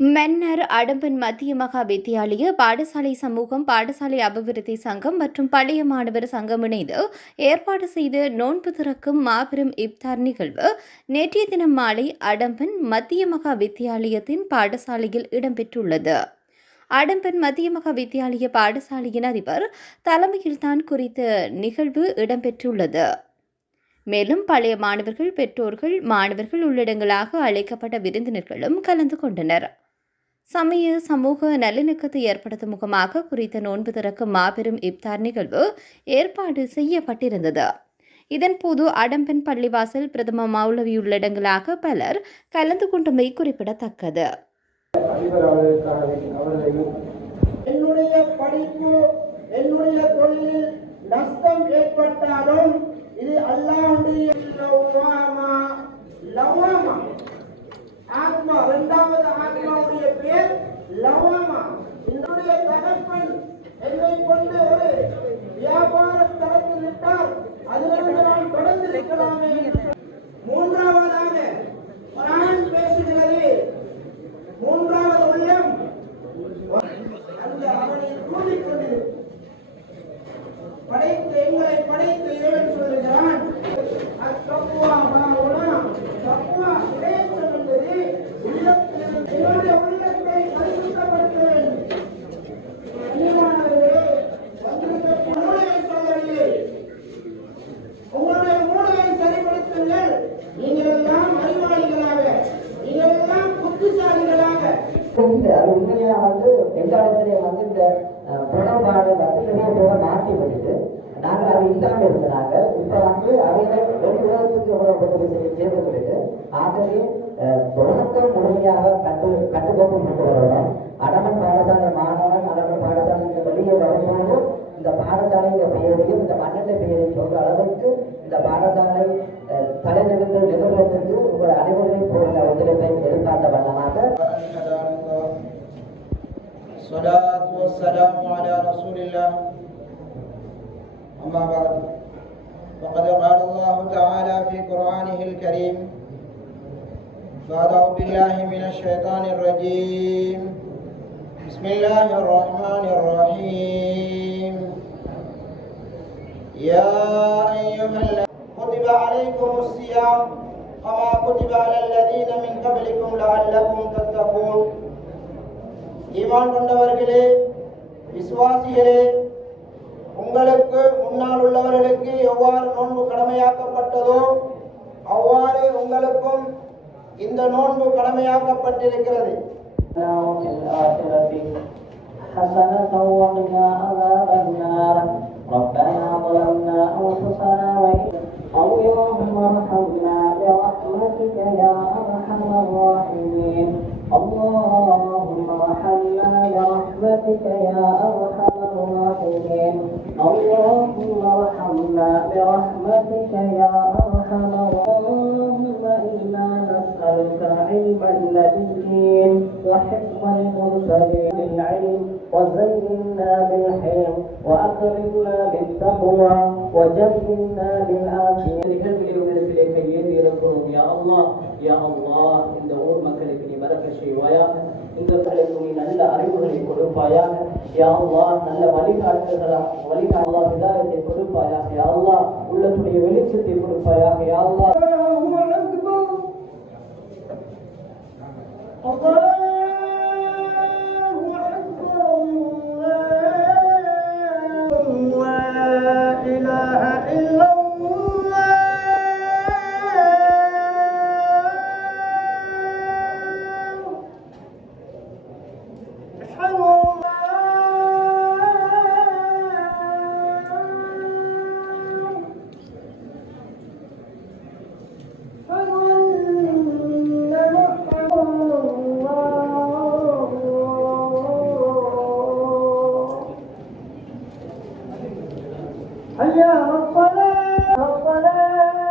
மன்னர் அடம்பன் மத்திய மகா வித்தியாலய பாடசாலை சமூகம் பாடசாலை அபிவிருத்தி சங்கம் மற்றும் பழைய மாணவர் சங்கம் இணைந்து ஏற்பாடு செய்த நோன்பு திறக்கும் மாபெரும் இப்தார் நிகழ்வு நேற்றைய தினம் மாலை அடம்பன் மத்திய மகா வித்தியாலயத்தின் பாடசாலையில் இடம்பெற்றுள்ளது. அடம்பன் மத்திய மகா வித்தியாலய பாடசாலையின் அதிபர் தலைமையில்தான் குறித்த நிகழ்வு இடம்பெற்றுள்ளது. மேலும் பழைய மாணவர்கள் பெற்றோர்கள் மாணவர்கள் உள்ளிடங்களாக அழைக்கப்பட்ட விருந்தினர்களும் கலந்து கொண்டனர். சமய சமூக நல்லிணக்கத்தை ஏற்படுத்தும் முகமாக குறித்த நோன்பு திறக்கும் மாபெரும் இப்தார் நிகழ்வு ஏற்பாடு செய்யப்பட்டிருந்தது. இதன்போது அடம்பெண் பள்ளிவாசல் பிரதம மௌலவி உள்ளிடங்களாக பலர் கலந்து கொண்டமை குறிப்பிடத்தக்கது. என்னுடைய படிப்பு என்னுடைய தொழிலில் நஷ்டம் ஏற்பட்டாலும் இது அல்லாவுடைய ஆத்மா லவாமா என்னுடைய தகப்பன் என்னை கொண்டு ஒரு வியாபார தரத்தில் விட்டால் அதிலிருந்து நான் தொடர்ந்து இருக்கலாமே அறிவாளிகளாக புத்திசாலிகளாக. அது உண்மையா வந்து எல்லா வந்து இந்த அஹ், புறம்பாடு வந்து நிறைய பேரை மாற்றி விடுது நாங்கள் அது இல்லாமல் இருந்தாங்க இப்போ வந்து அவைகளை ரெண்டு உலகத்துக்கு சேர்ந்து விடுது ஆகவே அஹ், முழுமையாக கட்டு கட்டுக்கோப்பு கொண்டு வரணும். அடமன் பாடசாலை மாணவன் அடமன் பாடசாலைக்கு வெளியே வரும்போது இந்த பாடசாலையின் பெயரையும் இந்த மன்னன் பெயரையும் சொல்ற அளவுக்கு இந்த பாடசாலை அஹ், الصلاة والسلام على رسول الله. أما بعد فقد قال الله تعالى في قرآنه الكريم بعد أعوذ بالله من الشيطان الرجيم. بسم الله الرحمن الرحيم. يا أيها الذين كتب عليكم الصيام كما كتب على الذين من قبلكم لعلكم تتقون. ஈமான் கொண்டவர்களே விசுவாசிகளே உங்களுக்கு முன்னால் உள்ளவர்களுக்கு எவ்வாறு நோன்பு கடமையாக்கப்பட்டதோ அவ்வாறு உங்களுக்கும் இந்த நோன்பு கடமையாக்கப்பட்டிருக்கிறது وفي الآخرة حسنة وقنا عذاب النار ربنا ظلمنا أنفسنا وإن اللهم ارحمنا برحمتك يا أرحم الراحمين برحمتك يا أرحم اللهم إنا نسألك علم النبيين وحفظ المرسلين بالعلم وزينا بالحلم وأكرمنا بالتقوى وجنبنا بالعافية நிகழ்வுகளை உன்னிடத்திலே கையேந்தி இருக்கிறோம் யா அல்லாஹ் யா அல்லாஹ் இந்த ஊர் மக்களுக்கு நீ பறக்க செய்வாயா இந்த மக்களுக்கு நீ நல்ல அறிவுகளை கொடுப்பாயா யாழ்லா நல்ல வழிகாட்டுகிறார் வழிகாட்டலா விதாயத்தை கொடுப்பாயாக. யாழ்லா உள்ளத்துடைய வெளிச்சத்தை கொடுப்பாயாக. யாழ்லா حيا الصلاة الصلاة